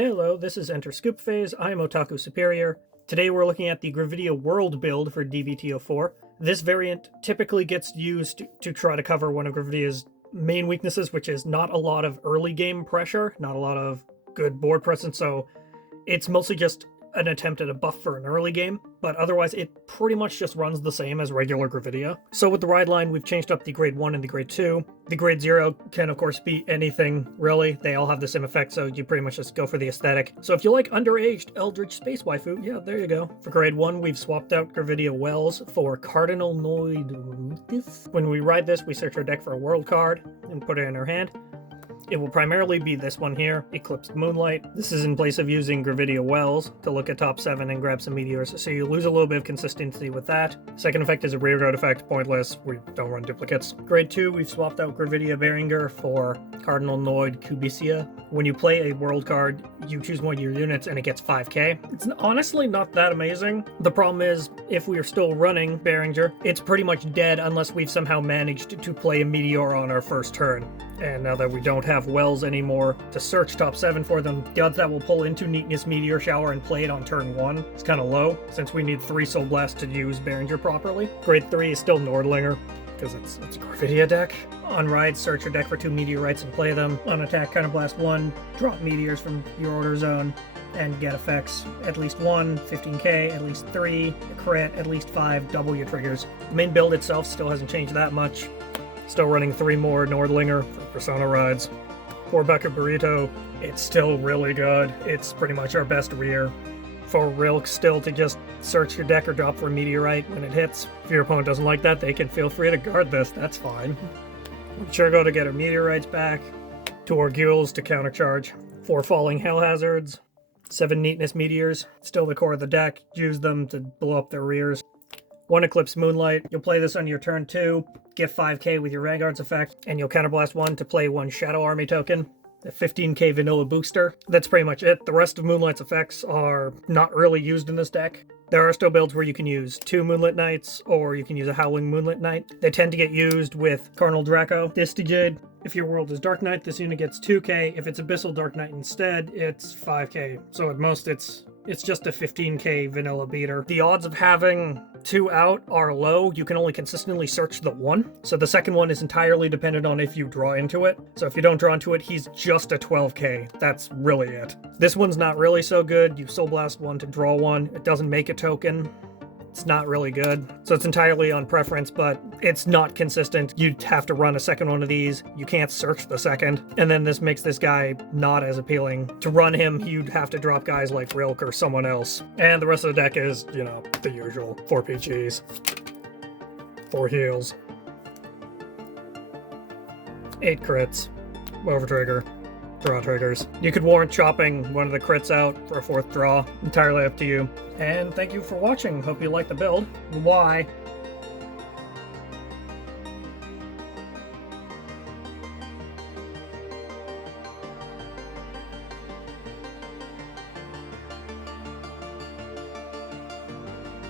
Hello, this is Enter Scoop Phase. I'm Otaku Superior. Today we're looking at the Gravidia World build for D-BT04. This variant typically gets used to try to cover one of Gravidia's main weaknesses, which is not a lot of early game pressure, not a lot of good board presence, so it's mostly just an attempt at a buff for an early game, but otherwise it pretty much just runs the same as regular Gravidia. So with the ride line, we've changed up the grade 1 and the grade 2. The grade 0 can of course be anything, really. They all have the same effect, so you pretty much just go for the aesthetic. So if you like underaged eldritch space waifu, yeah, there you go. For grade 1, we've swapped out Gravidia Wells for Cardinal Noid. When we ride this, we search our deck for a world card and put it in our hand. It will primarily be this one here, Eclipsed Moonlight. This is in place of using Gravidia Wells to look at top 7 and grab some meteors, so you lose a little bit of consistency with that. Second effect is a rearguard effect, pointless, we don't run duplicates. Grade 2, we've swapped out Gravidia Beringer for Cardinal Noid Cubicia. When you play a world card, you choose one of your units and it gets 5k. It's honestly not that amazing. The problem is, if we are still running Beringer, it's pretty much dead unless we've somehow managed to play a meteor on our first turn. And now that we don't have Wells anymore to search top 7 for them, the odds that we'll pull into Neatness Meteor Shower and play it on turn 1 is kind of low, since we need 3 Soul Blast to use Beringer properly. Grade 3 is still Nordlinger, because it's a Gravidia deck. On ride, search your deck for 2 meteorites and play them. On attack, Counterblast 1, drop meteors from your order zone, and get effects. At least 1, 15k, at least 3, a crit, at least 5, double your triggers. The main build itself still hasn't changed that much. Still running 3 more Nordlinger for Persona rides. 4 Bucket Burrito, it's still really good. It's pretty much our best rear. For Rilk, still to just search your deck or drop for a meteorite when it hits. If your opponent doesn't like that, they can feel free to guard this, that's fine. Churgo to get her meteorites back. 2 Orgules to countercharge. 4 Falling Hell Hazards. 7 Neatness Meteors, still the core of the deck. Use them to blow up their rears. 1 Eclipse Moonlight, you'll play this on your turn 2, get 5k with your Vanguard's effect, and you'll counterblast 1 to play 1 Shadow Army token, a 15k vanilla booster. That's pretty much it. The rest of Moonlight's effects are not really used in this deck. There are still builds where you can use 2 Moonlit Knights, or you can use a Howling Moonlit Knight. They tend to get used with Carnal Draco. Distigade, if your world is Dark Knight, this unit gets 2k. If it's Abyssal Dark Knight instead, it's 5k. So at most it's just a 15k vanilla beater. The odds of having 2 out are low. You can only consistently search the 1. So the second one is entirely dependent on if you draw into it. So if you don't draw into it, he's just a 12k. That's really it. This one's not really so good. You Soul Blast 1 to draw 1. It doesn't make a token. It's not really good. So it's entirely on preference, but it's not consistent. You'd have to run a second one of these. You can't search the second. And then this makes this guy not as appealing. To run him, you'd have to drop guys like Rilk or someone else. And the rest of the deck is, you know, the usual. 4 PGs. 4 heals. 8 crits. Overtrigger. Draw triggers. You could warrant chopping one of the crits out for a 4th draw. Entirely up to you. And thank you for watching. Hope you liked the build. Why?